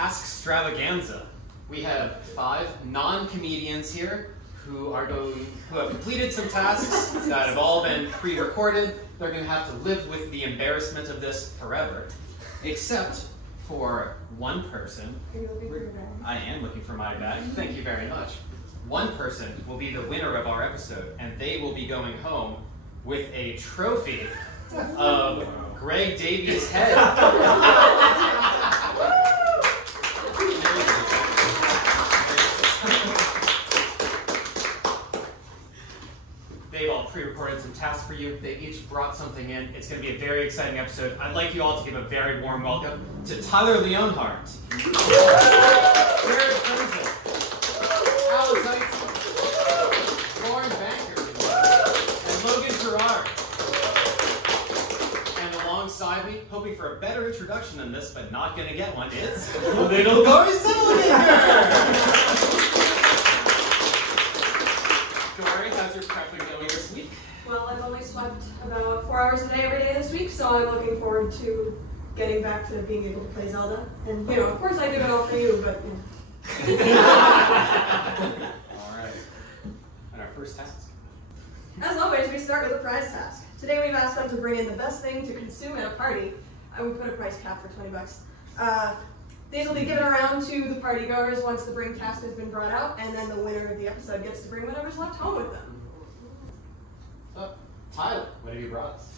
Taskstravaganza. We have 5 non-comedians here who have completed some tasks that have all been pre-recorded. They're going to have to live with the embarrassment of this forever, except for one person. Are you looking for your bag? I am looking for my bag. Thank you very much. One person will be the winner of our episode, and they will be going home with a trophy of Greg Davies' head. They've all pre-recorded some tasks for you. They each brought something in. It's going to be a very exciting episode. I'd like you all to give a very warm welcome to Tyler Leonhardt, Jared Frenzel, Alex Heitzel, Lauren Banker, and Logan Gerard. And alongside me, hoping for a better introduction than this, but not going to get one, is Little Dory Zellweger. Dory, how's your prepping going this week? Well, I've only slept about 4 hours a day every day this week, so I'm looking forward to getting back to being able to play Zelda. And, you know, of course I do it all for you, but, you know. All right. And our first task. As always, we start with a prize task. Today we've asked them to bring in the best thing to consume at a party. I would put a price cap for $20. These will be given around to the partygoers once the bring task has been brought out, and then the winner of the episode gets to bring whatever's left home with them. So, Tyler, what have you brought us?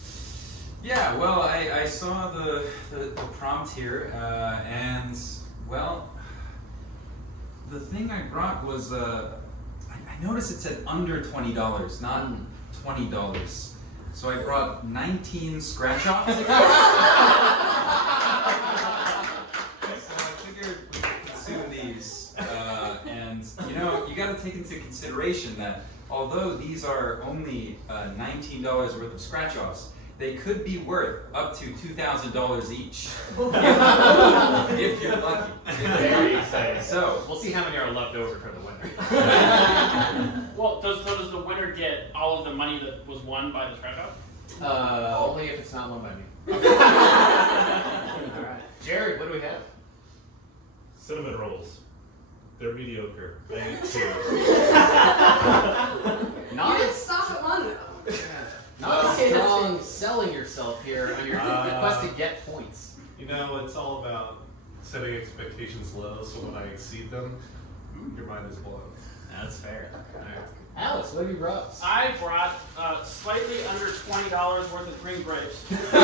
Yeah, well, I saw the prompt here, and, well, the thing I brought was, I noticed it said under $20, not $20. So I brought 19 scratch-off tickets. So I figured we could consume these, and, you know, you got to take into consideration that although these are only $19 worth of scratch-offs, they could be worth up to $2,000 each, if you're lucky. Very exciting. So we'll see how many are left over for the winner. Well, does the winner get all of the money that was won by the scratch-off? Only if it's not won by me. All right, Jared, what do we have? Cinnamon rolls. They're mediocre. I ate 2. You didn't stop at one, though. Not strong selling yourself here on your request to get points. You know, it's all about setting expectations low, so when I exceed them, your mind is blown. That's fair. Right. Alex, what have you brought us? I brought slightly under $20 worth of green grapes. With a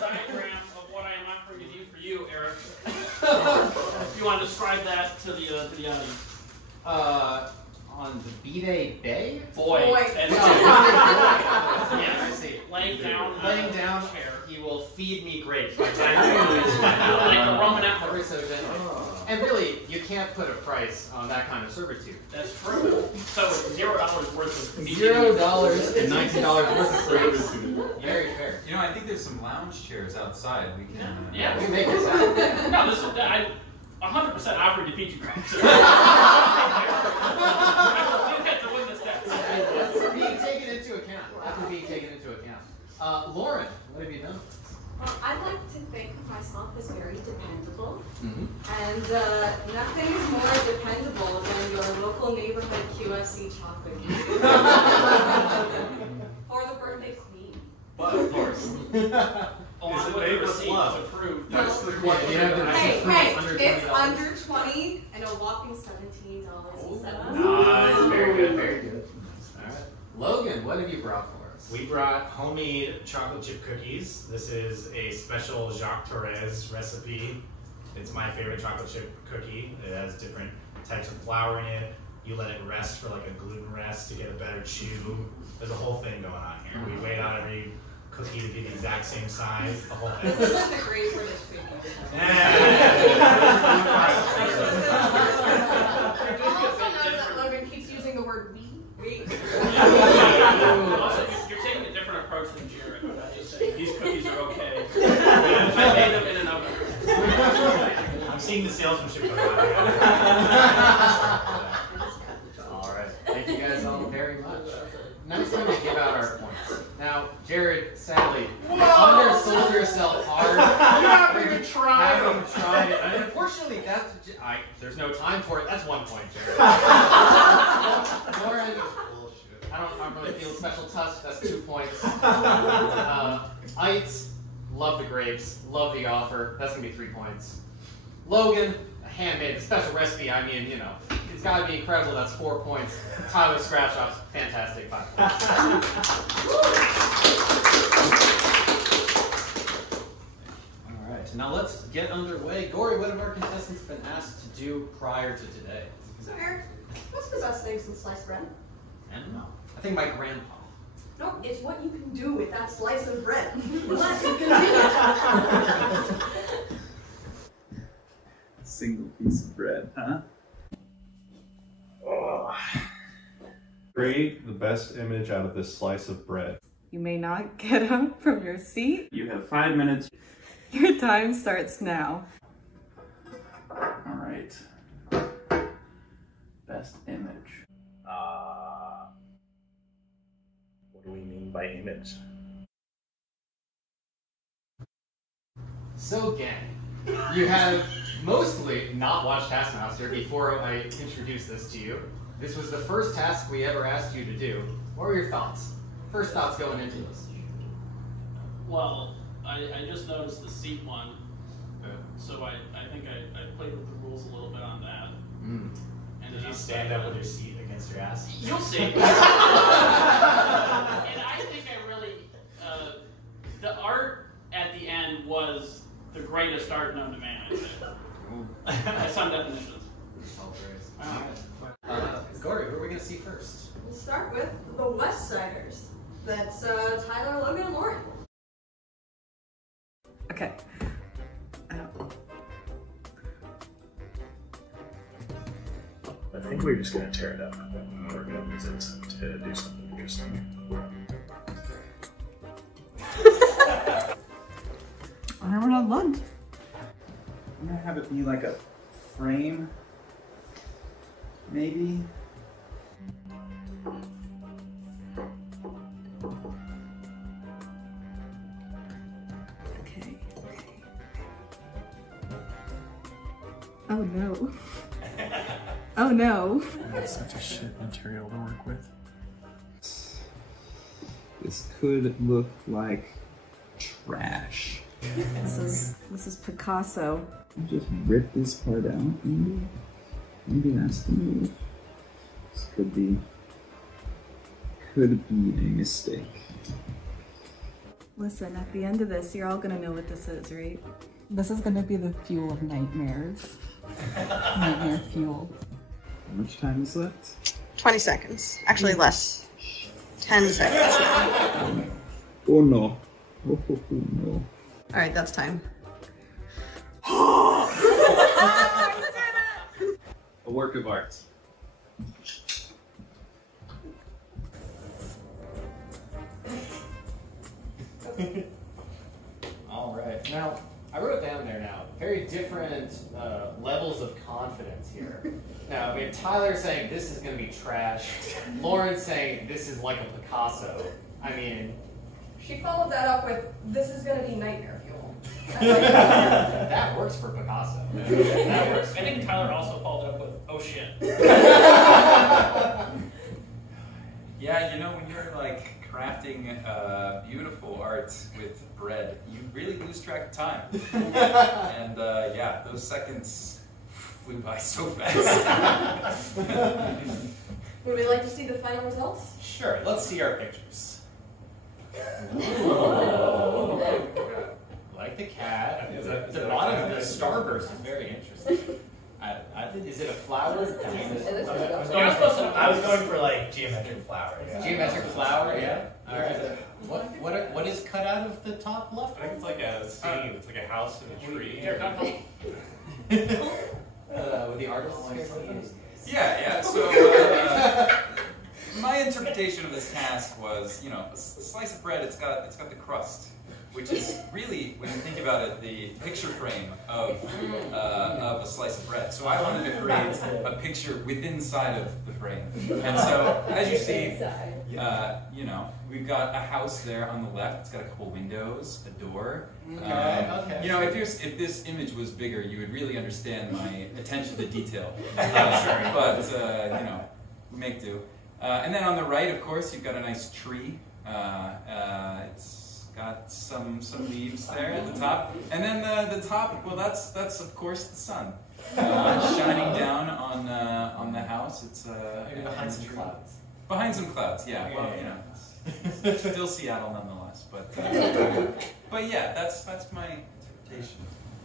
diagram of what I am offering to do for you, Eric. If you want to describe that to the audience. On the B-Day Bay? Boy. And Yes, I see. Laying down chair. He will feed me grapes by like a Roman emperor. And really, you can't put a price on that kind of servitude. That's true. So $0 worth of $0 and $19 worth of grapes. Very fair. you know, I think there's some lounge chairs outside. We can. Yeah. We make this happen. No, this is 100% offered to feed you grapes. You get to win this test. That's being taken into account. After being taken into account. Lauren, what have you done? Well, I like to think of myself as very dependable, Mm-hmm. and nothing is more dependable than your local neighborhood QFC chocolate cake. For the birthday queen. But of course. Along Is it with the made with receipt love? to prove. That's the Yeah, question. you have to Hey, under it's $20. under 20 and a whopping $17.07. Nice, very good, very good. All right. Logan, what have you brought for us? We brought homemade chocolate chip cookies. This is a special Jacques Torres recipe. It's my favorite chocolate chip cookie. It has different types of flour in it. You let it rest for like a gluten rest to get a better chew. There's a whole thing going on here. We weighed out every cookie to be the exact same size. The whole thing. This is the Great British cookie. Also note that Logan keeps using the word we. Also, you're taking a different approach than Jared. I'm just saying these cookies are okay. I made them in an oven. I'm seeing the salesmanship going on here. All right. Thank you guys all very much. Next time we give out our points. Now, Jared, sadly, you undersold yourself hard. You're not even trying. tried it. And unfortunately, there's no time for it. That's 1 point, Jared. Lauren, I don't really feel a special touch. That's 2 points. Eitz, love the grapes, love the offer. That's gonna be 3 points. Logan, handmade, the special recipe. I mean, you know, it's gotta be incredible. That's 4 points. Tyler, scratch offs, fantastic, 5 points. All right, now let's get underway. Gory, what have our contestants been asked to do prior to today? So Eric, what's the best thing since sliced bread? I don't know. I think my grandpa. No, it's what you can do with that slice of bread. Let's continue. Single piece of bread, huh? Oh. Create the best image out of this slice of bread. You may not get up from your seat. You have 5 minutes. Your time starts now. All right. Best image. What do we mean by image? So, gang, you have mostly not watched Taskmaster before I introduced this to you. This was the first task we ever asked you to do. What were your thoughts? First thoughts going into this? Well, I just noticed the seat one, so I think I played with the rules a little bit on that. Mm. And Did you stand up with your seat against your ass? You'll see. And I think I really, the art at the end was the greatest art known to man, I think. By some definitions. Gory, who are we going to see first? We'll start with the West Siders. That's Tyler, Logan, and Lauren. Okay. I think we're just gonna tear it up and we're gonna use it to do something interesting. I run out of lunch. I'm gonna have it be like a frame, maybe. Okay. Oh no. Oh no. That's such a shit material to work with. This could look like trash. This is Picasso. Just rip this part out. Maybe that's the move. This could be a mistake. Listen, at the end of this, you're all gonna know what this is, right? This is gonna be the fuel of nightmares. Nightmare fuel. How much time is left? 20 seconds. Actually, less. 10 seconds. Oh no. Oh no. All right, that's time. A work of art. All right. Now, I wrote down there now, very different levels of confidence here. Now, we have Tyler saying this is going to be trash. Lauren saying this is like a Picasso. I mean... She followed that up with, this is going to be nightmare fuel. That works for Picasso. That works. I think Tyler also followed up with, oh shit. Yeah, you know, when you're like crafting beautiful art with bread, you really lose track of time. And yeah, those seconds flew by so fast. Would we like to see the final results? Sure, let's see our pictures. Like the cat. The bottom of the starburst is very interesting. Is it a flower? I was going for like geometric flower. Yeah. Geometric flower, yeah. All right. What is cut out of the top left? I think it's like a scene. It's like a house and a tree. With the artist's Yeah. So my interpretation expectation of this task was, you know, a slice of bread. It's got the crust, which is really, when you think about it, the picture frame of a slice of bread. So I wanted to create a picture within inside of the frame. And so, as you see, you know, we've got a house there on the left. It's got a couple windows, a door. Okay. You know, if this image was bigger, you would really understand my attention to detail. But you know, we make do. And then on the right, of course, you've got a nice tree. It's got some leaves there at the top, and then the top. Well, that's of course the sun shining down on the house. It's Maybe behind some clouds. Behind some clouds, yeah. Well, you know, it's still Seattle nonetheless. But yeah, that's my interpretation.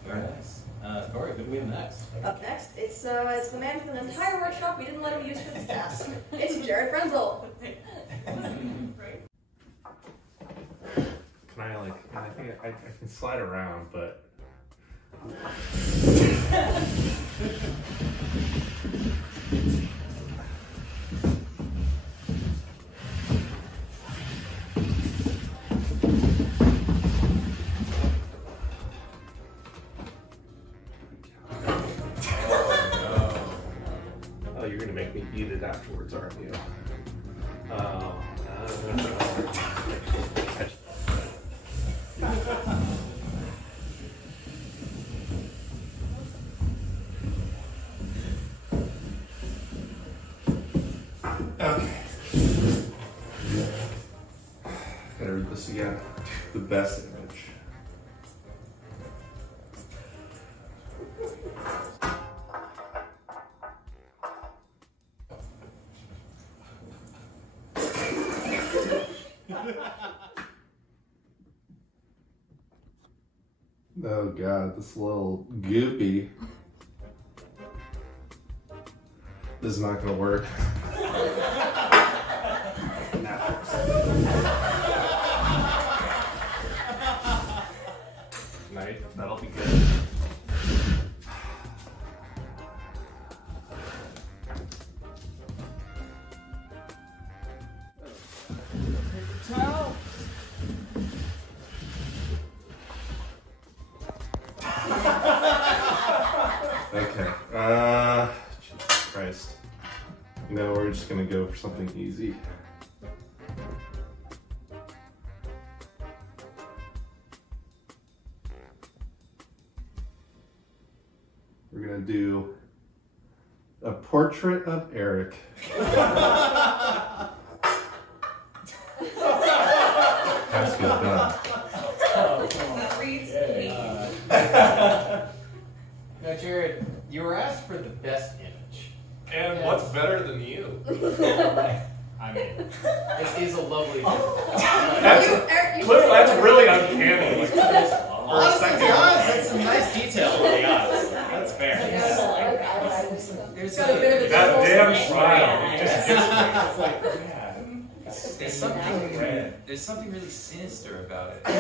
Very nice. Corey, who do we have next? Up next, it's the man with an entire workshop we didn't let him use for this task. It's Jared Frenzel. Can I like? I think I can slide around, but. Oh, you're gonna make me eat it afterwards, aren't you? Oh, no. Okay. Gotta read this again. The best image. Oh god, this little goopy. This is not gonna work. Nice, that'll be good. Okay. Jesus Christ. You know, we're just gonna go for something easy. We're gonna do a portrait of Eric. That's good done. That reads me. Now, Jared, you were asked for the best image. And what's better than you? I mean, it is a lovely image. That's really uncanny. For a Honestly, second. that's some nice detail on the eyes. That's fair. There's That damn smile just gets me. There's something really sinister about it. right.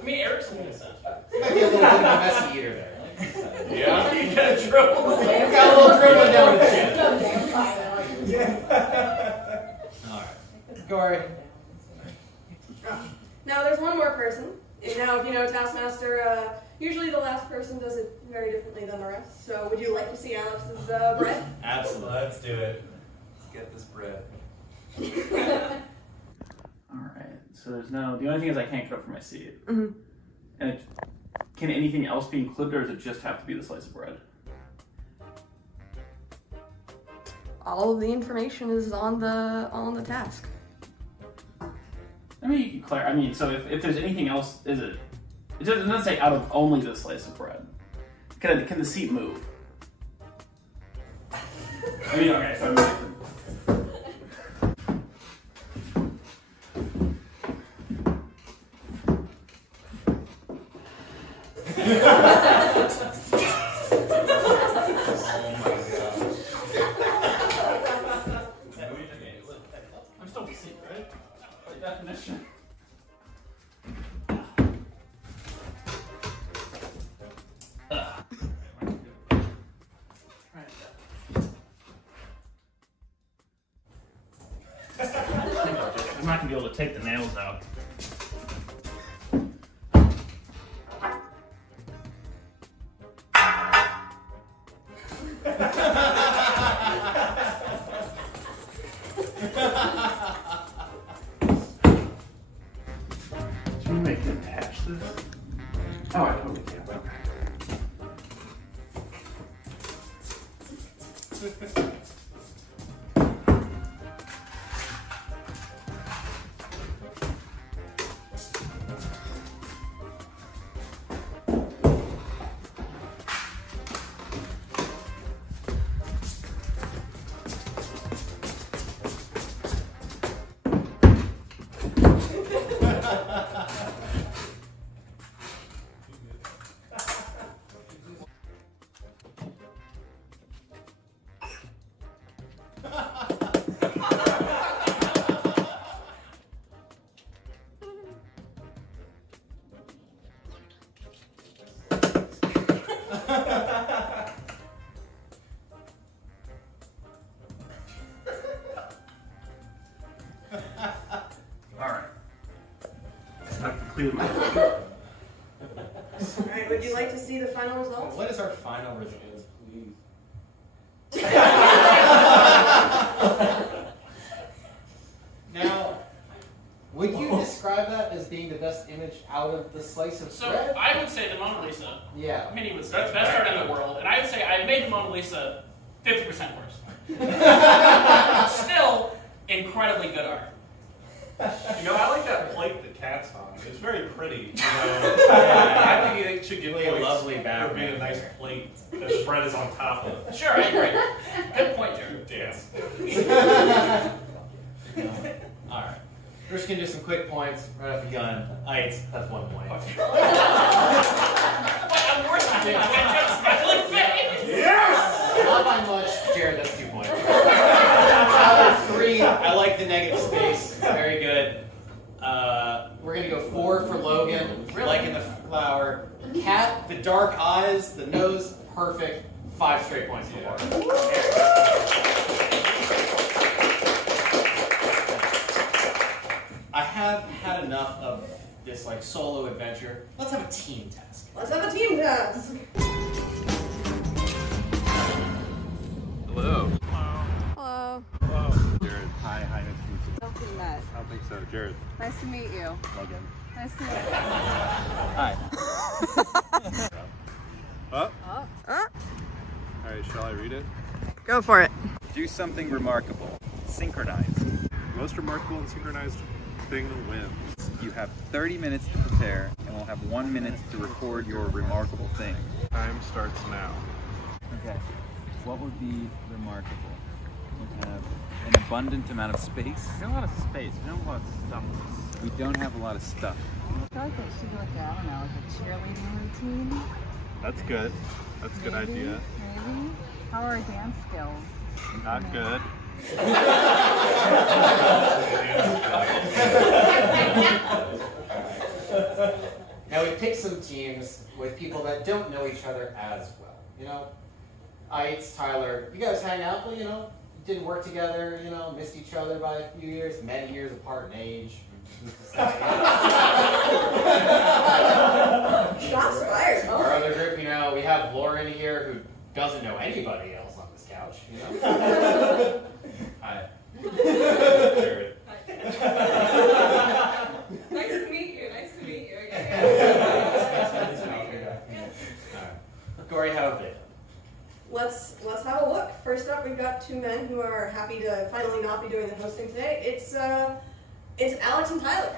I mean, Eric's innocent. Might be a little bit of a messy eater there. Yeah. You got a dribble. You got a little dribble down the chin. Alright. Corey. Now there's one more person. And now, if you know Taskmaster, usually the last person does it very differently than the rest. So would you like to see Alex's bread? Absolutely. Let's do it. Let's get this bread. Alright, so there's no. The only thing is I can't get up from my seat. Mm-hmm. And can anything else be included, or does it just have to be the slice of bread? All of the information is on the task. I mean, you can clarify. I mean, so if there's anything else, is it? It doesn't say out of only the slice of bread. Can the seat move? I mean, okay, so I'm I'm still the seat, right? By definition. to take the nails out. Did you make it attach this? Oh, I totally can. Okay. Alright, would you like to see the final results? What is our final result? Now, would you describe that as being the best image out of the slice of So bread? I would say the Mona Lisa. Yeah. I mean, it was the best art in the world, and I would say I made the Mona Lisa 50% worse. Still, incredibly good art. You know, I like that plate the cat's on. It's very pretty. You know? I think it should give Really a points lovely for background being a nice plate that the bread is on top of. Sure, I agree. Good point, Jared. Dance. Alright. We're just gonna do some quick points right off the gun. That's 1 point. What? I'm worse than you. I got Jared's smiling face. Yes! Not by much. Jared, that's 2 points. Tyler, 3. I like the negative space. Very good. We're gonna go 4 for Logan. Liking the flower. Cat, the dark eyes, the nose, perfect. 5 straight points for Laura. I have had enough of this like solo adventure. Let's have a team task. Let's have a team task. Hello. Hello. Hello. Jared. Hi, nice to meet you. Hope we met. I don't think so. Jared. Nice to meet you. Logan. Nice to meet you. Hi. Up. Oh. Alright, shall I read it? Go for it. Do something remarkable. Synchronize. Most remarkable and synchronized thing wins. You have 30 minutes to prepare, and we'll have 1 minute to record your remarkable thing. Time starts now. Okay. What would be remarkable? We have an abundant amount of space. We don't have a lot of space. We don't have a lot of stuff. We don't have a lot of stuff. I feel like it should be like, I don't know, like a cheerleading routine. That's good. That's a good Maybe, idea. Maybe. How are our dance skills? Not good. Now we picked some teams with people that don't know each other as well. You know, Eitz, Tyler, you guys hang out, but you know, didn't work together. You know, missed each other by a few years, many years apart in age. Shots fired. Our other group, you know, we have Lauren here who doesn't know anybody else on this couch. You know. Hi. Jared. Nice to meet you. Nice to meet you. Corey, how have they done? Let's have a look. First up, we've got 2 men who are happy to finally not be doing the hosting today. It's Alex and Tyler.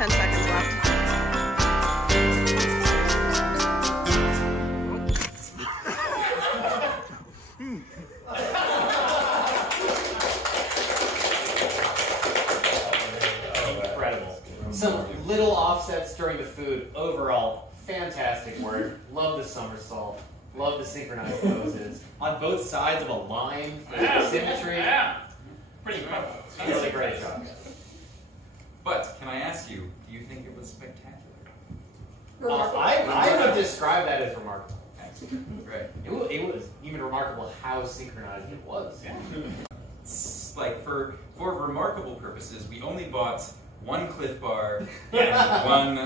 10 seconds left. Incredible. Some little offsets during the food. Overall, fantastic work. Love the somersault. Love the synchronized poses. On both sides of a line for symmetry. Yeah. Pretty good. Really great job. But can I ask you, do you think it was spectacular? I would describe that as remarkable. Right. It was even remarkable how synchronized it was. Yeah. It's like for remarkable purposes, we only bought one Cliff Bar and one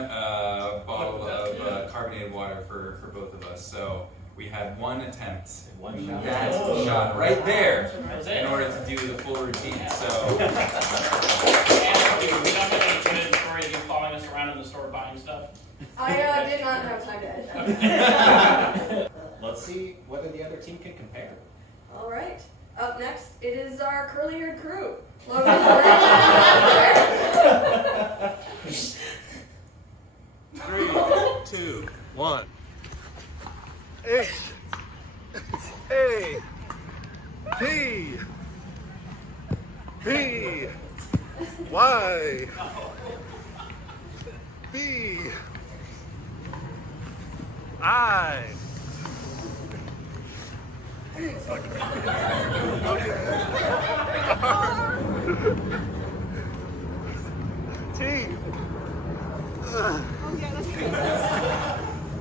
bottle of carbonated water for both of us. So we had one attempt, One shot. that shot right there, in order to do the full routine. So. And we don't have any footage for you following us around in the store buying stuff. I did not have time to edit that. Let's see whether the other team can compare. All right. Up next, it is our curly-haired crew. Logan, 3, 2, 1. A P B Y B I T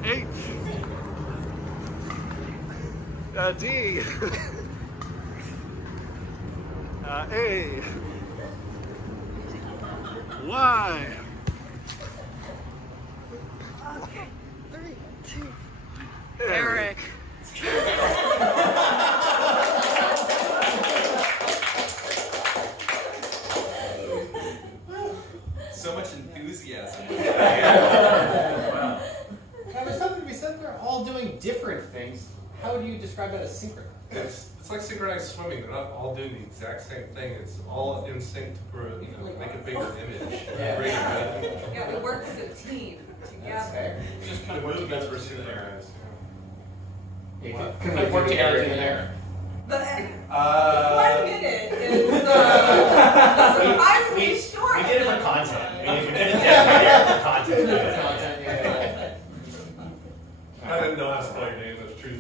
H D A Y. Okay, 3, 2, Eric. So much enthusiasm. Wow. Now, there's something to be said. They're all doing different things. How would you describe that as synchronized? It's like synchronized swimming. They're not all doing the exact same thing. It's all in sync to make a bigger image. Yeah. Yeah, we work as a team That's together. fair. Just kind of movements were synchronized. Can we work together in there? The 1 minute is surprisingly short. We did it for content. We did it there for content. I didn't know how to spell your name. That's true.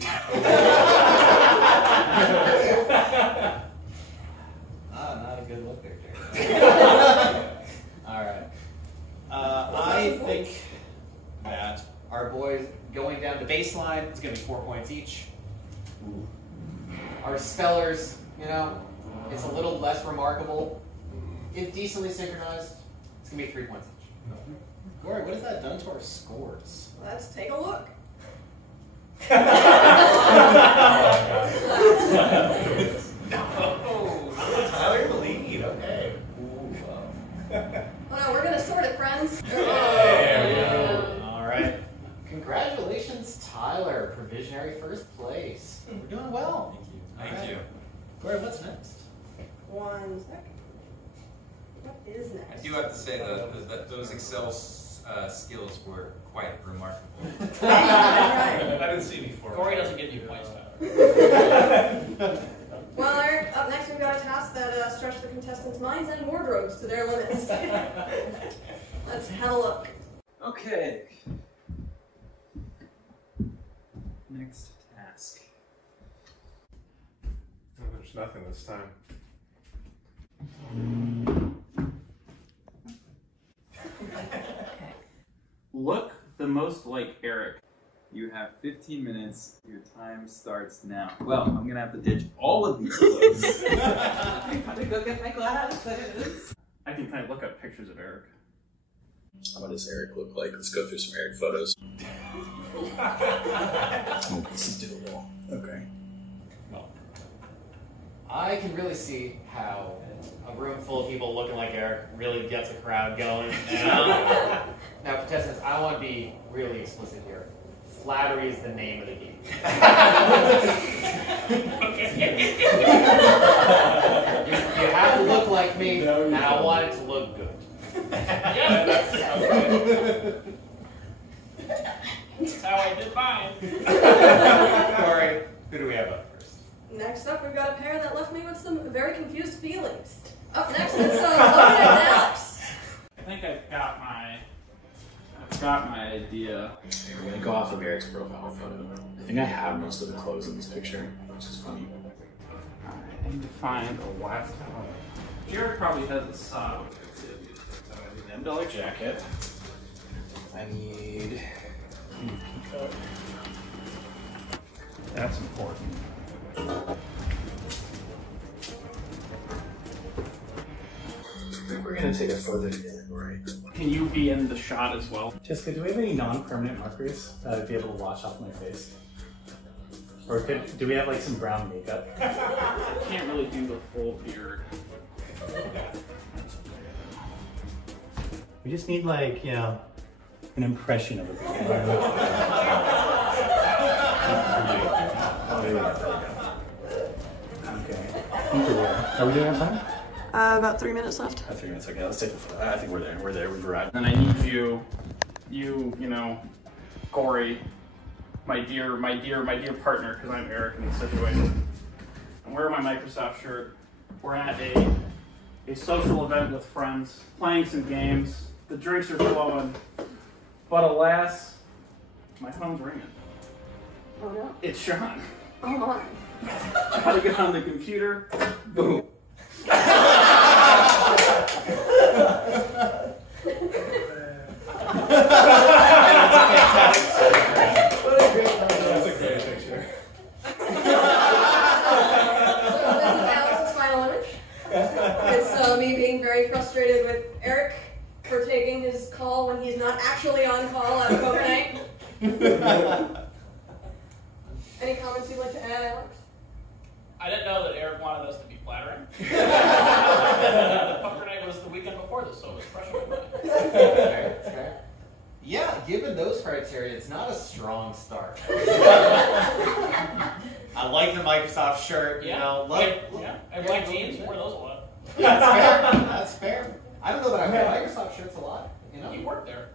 Not a good look there, Jerry. All right. I think that our boys going down the baseline is going to be 4 points each. Ooh. Our spellers, it's a little less remarkable. It's decently synchronized. It's going to be 3 points each. Corey, what has that done to our scores? Let's take a look. Tyler, the lead. Okay. Oh no, we're gonna sort it, friends. There we go. All right. Congratulations, Tyler. Provisionary first place. We're doing well. Thank you. Corey, what's next? 1 second. What is I next? do have to say that those Excel skills were quite remarkable. I didn't see before. Corey doesn't give you points. Well, Eric, up next we've got a task that stretched the contestants' minds and wardrobes to their limits. Let's have a look. Okay. Next task. Oh, there's nothing this time. Look the most like Eric. You have 15 minutes. Your time starts now. Well, I'm gonna have to ditch all of these clothes. I gotta go get my glasses. I can kind of look up pictures of Eric. What does Eric look like? Let's go through some Eric photos. Oh, this is doable. Okay. I can really see how a room full of people looking like Eric really gets a crowd going. Now, contestants, I want to be really explicit here. Flattery is the name of the game. You have to look like me, and I want it to look good. That's how I did mine. Corey, who do we have up first? Next up, we've got a pair that left me with some very confused feelings. Up next is Logan and Alex. I think I've got my idea. Okay, we're gonna go off of Eric's profile photo. I think I have most of the clothes in this picture, which is funny. I need to find a laptop. Jared probably has a sock. So I need an $10 jacket. I need That's important. I think we're gonna take a photo together, right? Can you be in the shot as well? Jessica, do we have any non-permanent markers to be able to wash off my face? Or do we have like some brown makeup? Can't really do the full beard. We just need like, you know, an impression of a beard. Okay. Are we doing on time? About 3 minutes left. 3 minutes. Okay, let's take a photo. I think we're there. We're there. We've arrived. And I need you know, Corey, my dear partner, because I'm Eric in this situation. I'm wearing my Microsoft shirt. We're at a social event with friends, playing some games. The drinks are flowing, but alas, my phone's ringing. Oh no. It's Sean. Oh my. I gotta get on the computer. Boom. That's a great picture. So this is Alex's final image. It's me being very frustrated with Eric for taking his call when he's not actually on call at Copenhagen. Any comments you'd like to add, Alex? I didn't know that Eric wanted us to be flattering. Poker night was the weekend before this, so it was fresh in my mind. Fair, fair. Yeah, given those criteria, it's not a strong start. I like the Microsoft shirt, you know. I like jeans, wear those a lot. That's fair. That's fair. I don't know that I wear Microsoft shirts a lot, you know. You work there.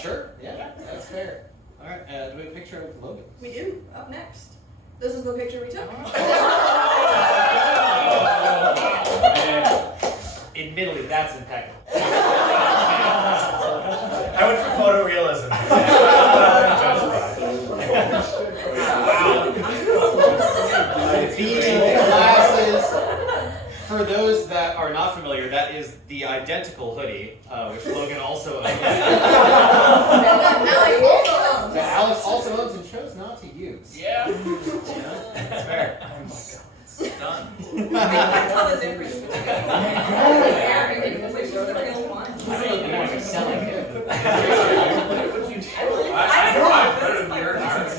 Sure. Yeah, that's fair. All right, do we have a picture of Logan? We do. Up next. This is the picture we took. Admittedly, that's impeccable. I went for photorealism. Beading glasses. For those that are not familiar, that is the identical hoodie, which Logan also owns. Alex also owns and chose not to use. Yeah. That's fair. I'm stunned. I tell the difference between Eric and which is the real one. I don't know what you're selling it. What would you do? I know. This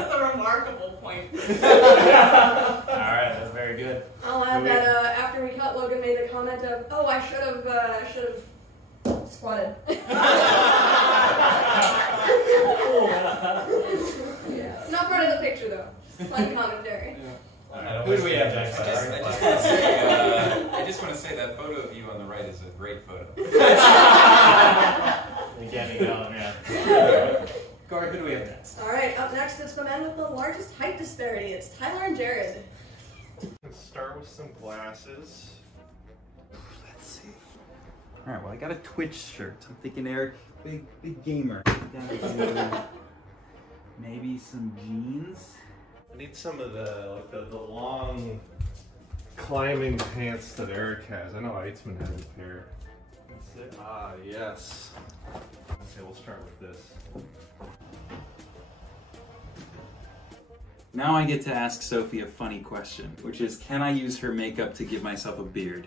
is the remarkable point. Alright, that's very good. I'll add that after we cut, Logan made the comment of, "Oh, I should have squatted." Yeah. Not part of the picture though. Fun commentary. Who do we have I next? just want to say that photo of you on the right is a great photo. You get me going, yeah. Corey, who do we have next? All right, up next is the men with the largest height disparity. It's Tyler and Jared. Let's start with some glasses. Let's see. All right, well, I got a Twitch shirt. I'm thinking Eric, big gamer. Maybe some jeans. I need some of the long climbing pants that Eric has. I know Eitzman has a pair. That's it. Ah, yes. Okay, we'll start with this. Now I get to ask Sophie a funny question, which is, can I use her makeup to give myself a beard?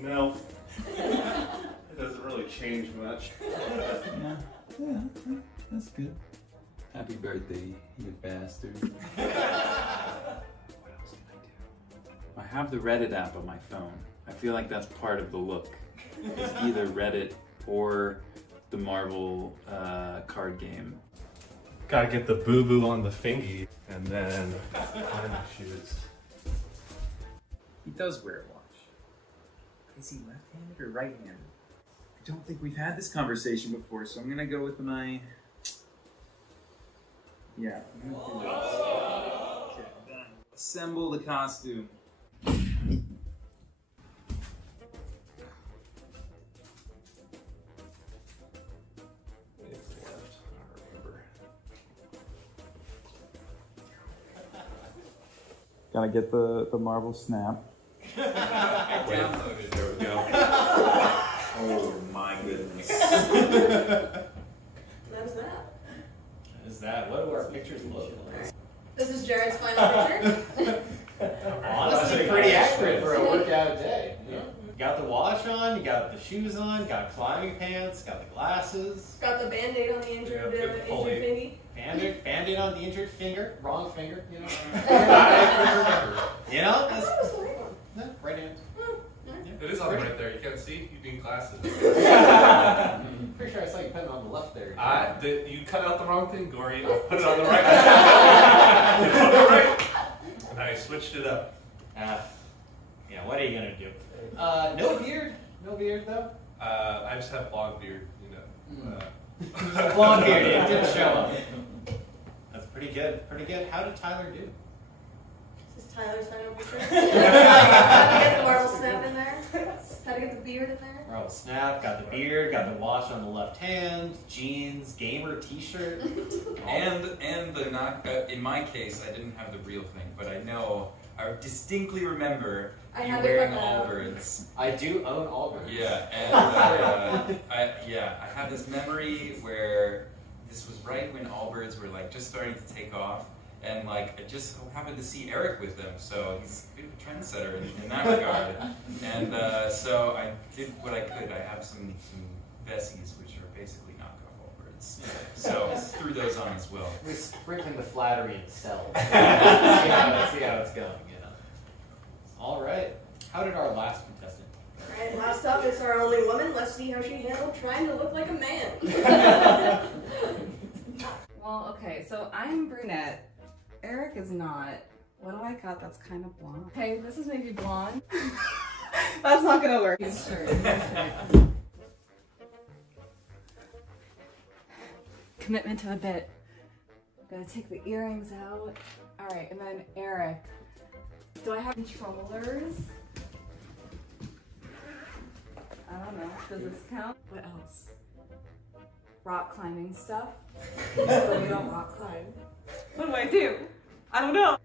No. It doesn't really change much. Yeah, that's good. Happy birthday, you bastard. What else can I do? I have the Reddit app on my phone. I feel like that's part of the look. It's either Reddit or the Marvel card game. Gotta get the boo-boo on the fingy, and then climbing shoes. He does wear a watch. Is he left-handed or right-handed? I don't think we've had this conversation before, so I'm gonna go with my... Yeah. I'm gonna do this. Okay, done. Assemble the costume. Gotta get the marble snap. I downloaded. There we go. Oh my goodness. That was that. Is that? What do our pictures look like? This is Jared's final picture. Honestly, pretty accurate for a workout day. You know? You got the watch on, you got the shoes on, got climbing pants, got the glasses. Got the band-aid on the injured thingy. Band-aid on the injured finger, wrong finger, you know. You know, I thought it was the right one. no, right hand. It is on right there. You can't see. You need glasses. Pretty sure I saw you putting it on the left there. You cut out the wrong thing, Gory. I put it on the right. You put it on the right. And I switched it up. Yeah, what are you gonna do? No beard. No beard though. I just have blonde beard, you know. Blonde beard. It didn't show up. That's pretty good. Pretty good. How did Tyler do? This is Tyler's final picture. How to get the marble snap in there. How to get the beard in there. Marble snap. Got the beard. Got the watch on the left hand. Jeans. Gamer T-shirt. And the not. In my case, I didn't have the real thing, but I distinctly remember you wearing Allbirds. I do own Allbirds. Yeah, and I have this memory where this was right when Allbirds were like just starting to take off, and like I just so happened to see Eric with them, so he's a bit of a trendsetter in that regard. And so I did what I could. I have some Vessies, which are basically knockoff Allbirds, so threw those on as well. We're sprinkling the flattery in cells. see how it's going. All right. How did our last contestant? All right, last up is our only woman. Let's see how she handled trying to look like a man. Well, okay, so I'm brunette. Eric is not. What do I got that's kind of blonde? Okay, this is maybe blonde. That's not gonna work. Commitment to the bit. Gotta take the earrings out. All right, and then Eric. Do I have controllers? I don't know. Does this count? What else? Rock climbing stuff? So we don't rock climb. What do? I don't know.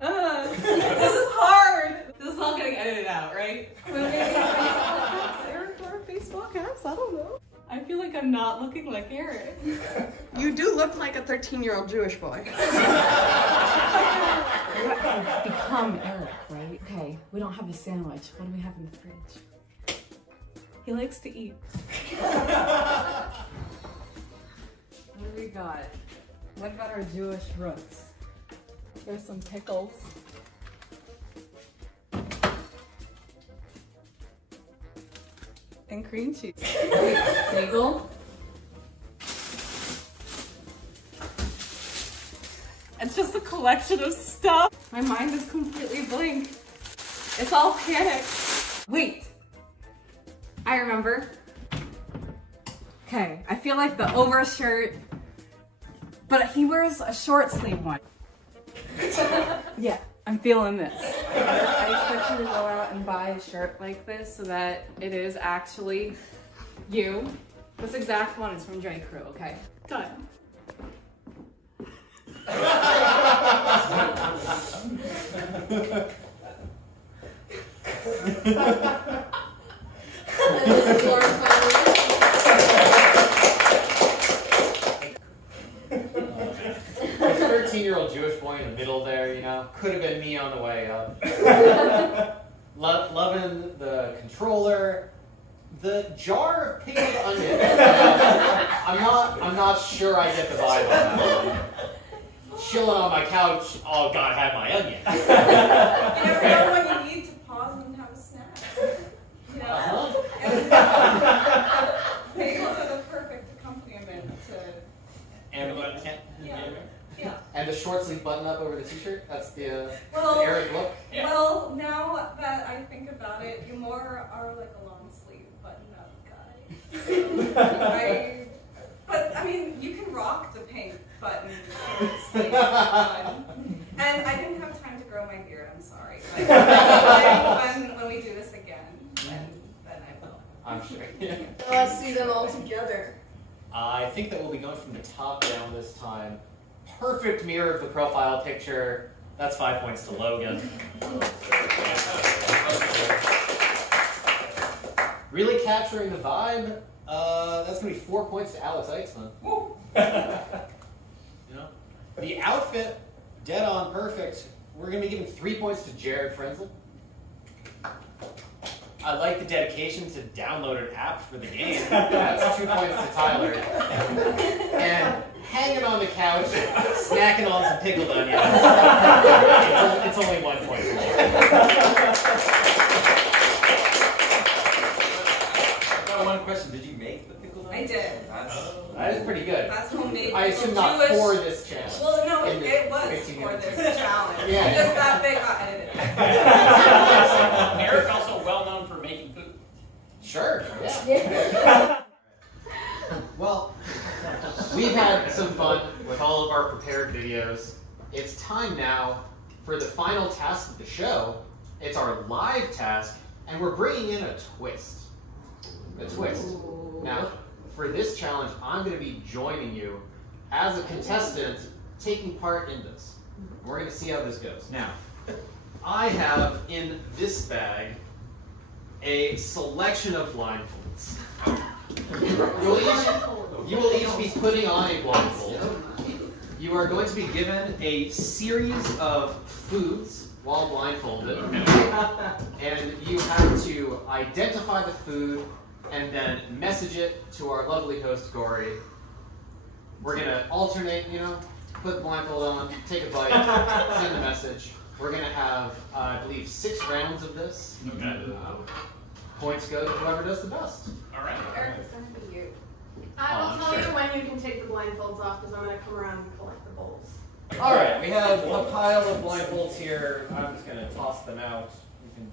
This is hard. This is all getting edited out, right? Maybe baseball caps. Eric wore baseball caps? I don't know. I feel like I'm not looking like Eric. You do look like a 13-year-old Jewish boy. Become Eric, right? Okay, we don't have a sandwich. What do we have in the fridge? He likes to eat. What do we got? What about our Jewish roots? There's some pickles. And cream cheese. Bagel. It's just a collection of stuff. My mind is completely blank. It's all panic. Wait. I remember. Okay, I feel like the overshirt, but he wears a short sleeve one. Yeah, I'm feeling this. I expect you to go out and buy a shirt like this so that it is actually you. This exact one is from J. Crew, okay? Done. And this is Laura's final look. This 13-year-old Jewish boy in the middle there, you know, could have been me on the way up. Loving the controller, the jar of pickled onion. I'm not sure I get the vibe on that one. Chilling on my couch, oh god, I had my onion. You never know when you need to pause and have a snack. You know? Bagels are the perfect accompaniment to... And the short sleeve button up over the t-shirt, that's the Well, Eric look. well, now you more are like a long sleeve button-up guy. But I mean, you can rock the pink button sleeve one. And I didn't have time to grow my beard. I'm sorry. But when we do this again, then I will. I'm sure. Let's see them all together. I think that we'll be going from the top down this time. Perfect mirror of the profile picture. That's 5 points to Logan. Really capturing the vibe. That's going to be 4 points to Alex Eitzman. You know, the outfit, dead on perfect. We're going to be giving 3 points to Jared Frenzel. I like the dedication to download an app for the game. That's 2 points to Tyler. And hanging on the couch, snacking on some pickled onions. It's only 1 point for me. I've got one question. Did you make the pickled onions? I did. That is pretty good. That's homemade. I assume not Jewish. for this channel. Well, no, it was for this challenge. Yeah. Just that big got edited. Eric also well known for making food. Sure. Yeah. Well, we've had some fun with all of our prepared videos. It's time now for the final task of the show. It's our live task, and we're bringing in a twist. A twist. Now, for this challenge, I'm going to be joining you as a contestant taking part in this. We're going to see how this goes. Now, I have in this bag a selection of blindfolds. You will each be putting on a blindfold. You are going to be given a series of foods while blindfolded, and you have to identify the food and then message it to our lovely host, Gory. We're going to alternate, put the blindfold on, take a bite, send the message. We're going to have, I believe, 6 rounds of this. Okay. Points go to whoever does the best. All right. Eric, it's going to be you. I will tell sure. you when you can take the blindfolds off because I'm going to come around and collect the bowls. All right, we have a pile of blindfolds here. I'm just going to toss them out. You can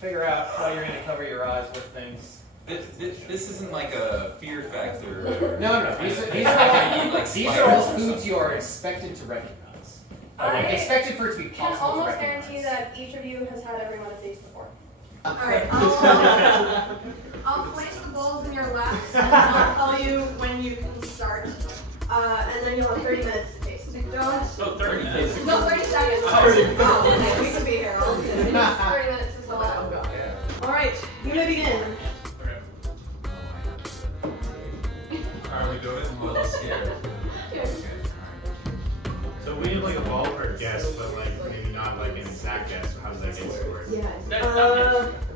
figure out how you're going to cover your eyes with things. This isn't like a fear factor. No. These are all foods you are expected to recognize. Expected for it to be I can possible to almost recognize. guarantee that each of you has had every one of these before. All right, I'll place the bowls in your laps and I'll tell you when you can start. And then you'll have 30 minutes to taste it. Don't. So 30 minutes. No, 30 seconds. Oh, we can be here all day. 30 minutes is all out. All right, you may begin. Are we doing it? I'm a little scared. So we need like a ballpark guess, but like maybe not like an exact guess. How does that get scored?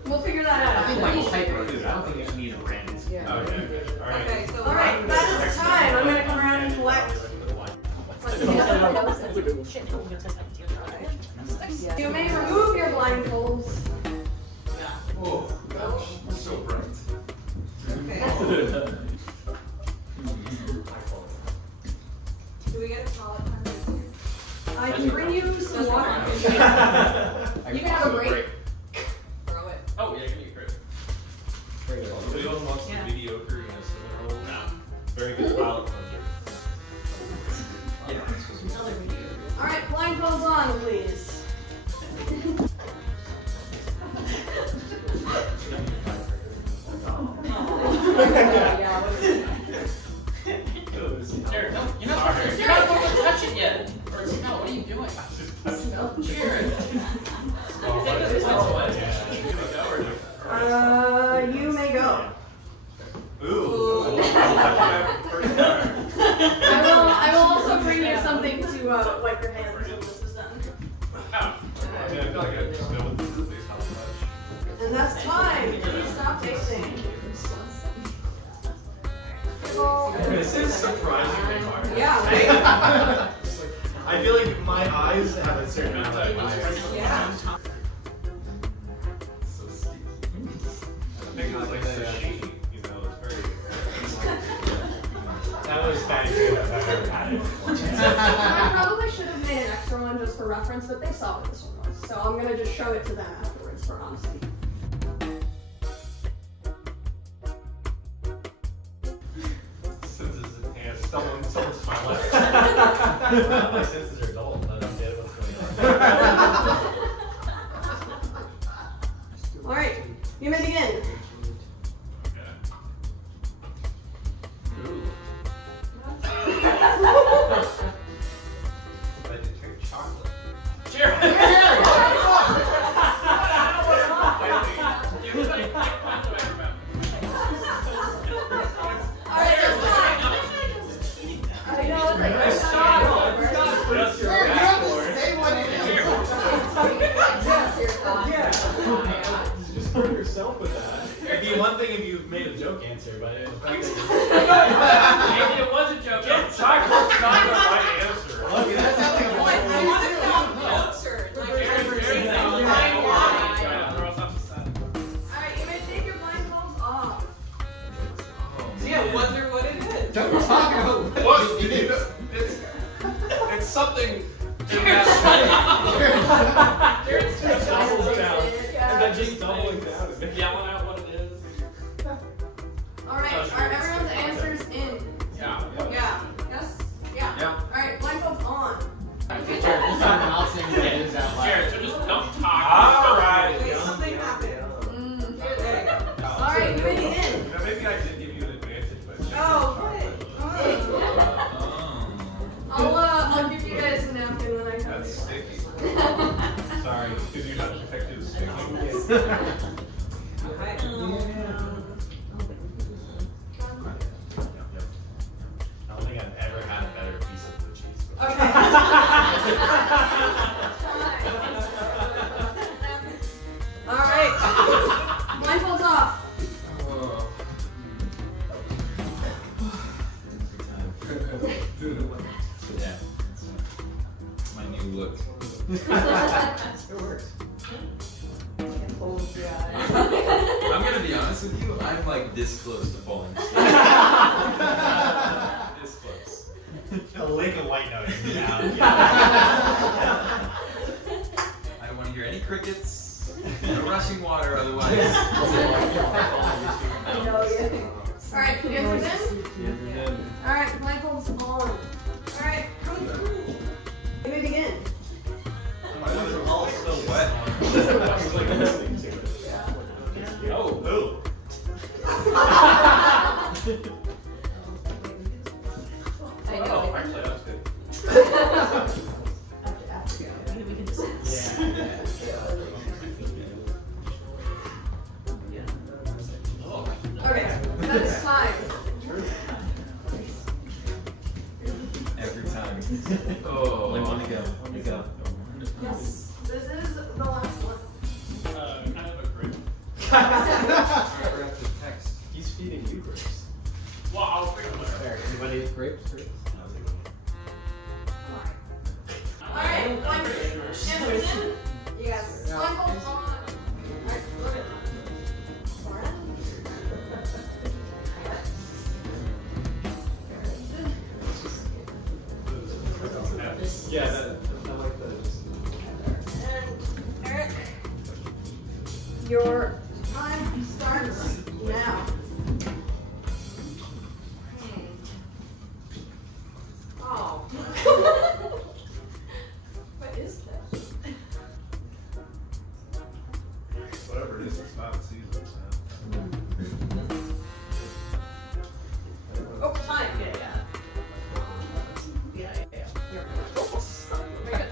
We'll figure that out. I think like type of food. I don't think you should need a random. Okay. All right. Okay, so All right, that is time. I'm going to come around and collect. You may remove your blindfolds. Oh, gosh, so bright. Okay. Do we get a solid time? I can bring you some water. You can have a break. Throw it. Oh, yeah, give me a crit. Somebody else wants some mediocre, No. very good palate cleanser. All right, blindfolds on, please. Jared, no, you're not supposed to touch it yet. Or smell, what are you doing? Jared. You may go. Ooh. I will also bring you something to wipe your hands when this is done. I mean, I feel like I'd just go with this at least how much. And that's time. Please stop tasting. This is surprisingly hard. Yeah. I feel like my eyes have a certain amount of eyes. Yeah. So steep. I think it's like sashimi, it's very... That was kind of good. I've ever had it. I probably should have made an extra one just for reference, but they saw what this one was. So I'm going to just show it to them afterwards. for honesty. Senses and hands. Someone's to my left. My senses are dull. I don't get what's going on. Alright, you may begin. Vegetarian chocolate. Cheers! Just hurt yourself with that. It'd be one thing if you made a joke answer, but the fact that Maybe it was a joke. Chocolate's not the right answer. look, that sounds like a point. I want to sound cultured. Alright, you may take your blindfolds off. Yeah, wonder what it is. Don't talk about What? It's something in that. It's just doubles down. And then just doubling down. And Yelling out what it is. Alright, are everyone's answers in? Yeah. Yeah. Yes? Yeah. Yeah. Alright, blindfolds on. Jared, this time I'll sing the names out loud. Jared, so just don't talk. Alright. Wait, something happened. Here, there you go. Alright, you may begin. You know, maybe I did give you an advantage, but Oh, what? I'll give you guys a napkin when I come. that's sticky. Sorry, because you're not effective sticking. I don't think I've ever had a better piece of blue cheese. Okay. Alright. Blindfolds off. Yeah. My new look. It works. I'm gonna be honest with you, I'm like this close to falling asleep. This close. A lake of white noise. Yeah. I don't want to hear any crickets, no rushing water otherwise. Alright, you guys are in? Alright, blindfolds on. Alright, you may begin. My lips are all still wet. I was like listening to it. Oh. Oh, actually, that's good. Okay, that is time. Every time. Oh, I want to go. Let me go. Yes, this is the last one. Kind of a group. I forgot to text. He's feeding you grapes. Well, I'll figure it out. There, anybody grapes? Grapes? Alright, blindfolds in. Yes. Blindfolds on. Alright, look at that. Yeah, I like that. And Eric, your time starts now. Oh. What is this? Whatever it is, it's not seasoned. Oh, time. Yeah. Very good.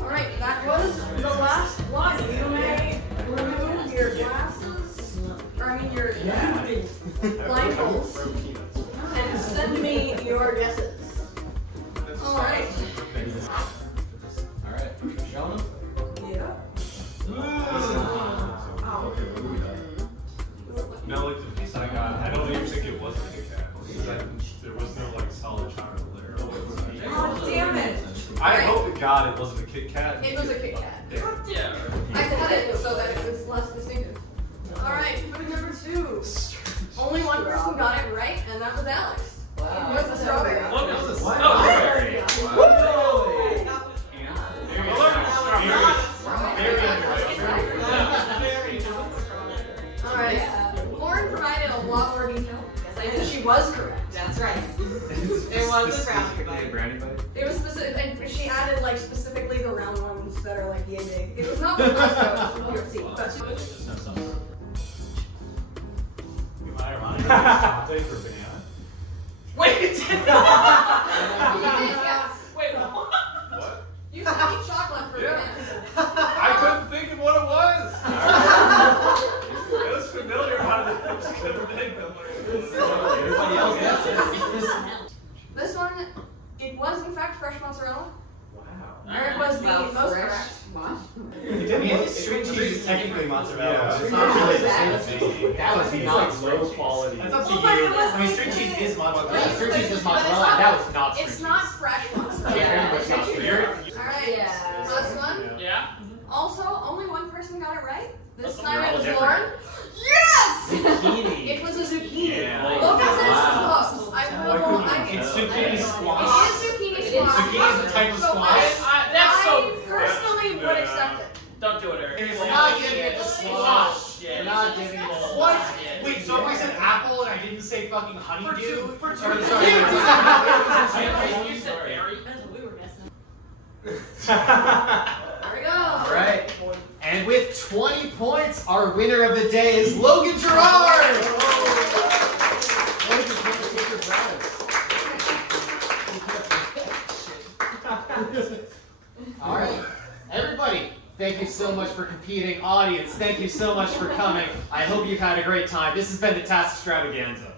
Alright, that was the last one. You may remove your glasses, or I mean your blindfolds, and send me your guesses. Alright. Alright, gentlemen? Yeah. Now, like the piece I got, I don't even think it was a Kit Kat. Because there was no like solid chocolate there. Oh, damn it. I hope to God it wasn't a Kit Kat. It was a Kit Kat. Yeah. I cut it so that it was less distinctive. Alright, moving number 2. Only one person got it right, and that was Alex. Wow. It was the strawberry. What was the strawberry? Woo! Very was correct. That's right. It was a brownie specifically a brownie bite. It was specific, and she added like specifically the round ones that are like yay big. It was not from Costco, it was from UFC, but You might have run chocolate for banana. Wait! yes. Wait, what? What? You said eat chocolate for Yeah. banana. I couldn't think of what it was. It was familiar, but I just couldn't think of what it was. Everybody else gets it. This one, it was in fact fresh mozzarella. Wow. Or it was the most correct. I mean, string cheese is technically mozzarella. Yeah. It's not really the same thing. That was not low quality. That's up to Well, but it you. was I mean, string cheese is mozzarella. Yeah, string cheese is But it's mozzarella. not- That was not string It's cheese. not fresh mozzarella. Yeah, very much not string cheese. Alright, Yeah. last one. Yeah? Also, only one person got it right. This You're time all it was different. Lauren. Yes! Zucchini. It was a zucchini. Yeah. Look at this Wow. close. It's zucchini squash. It is zucchini squash. Zucchini is a type of So squash. That's so. I personally would accept it. Don't do it, Eric. We're not giving it the squash. Yeah. We're not giving it the What? squash. Wait, so if I said apple and I didn't say fucking honeydew? For two. Or- You said berry. There we go. All right. And with 20 points, our winner of the day is Logan Gerard. Logan, take your prize. All right, everybody. Thank you so much for competing. Audience, thank you so much for coming. I hope you've had a great time. This has been the Taskstravaganza.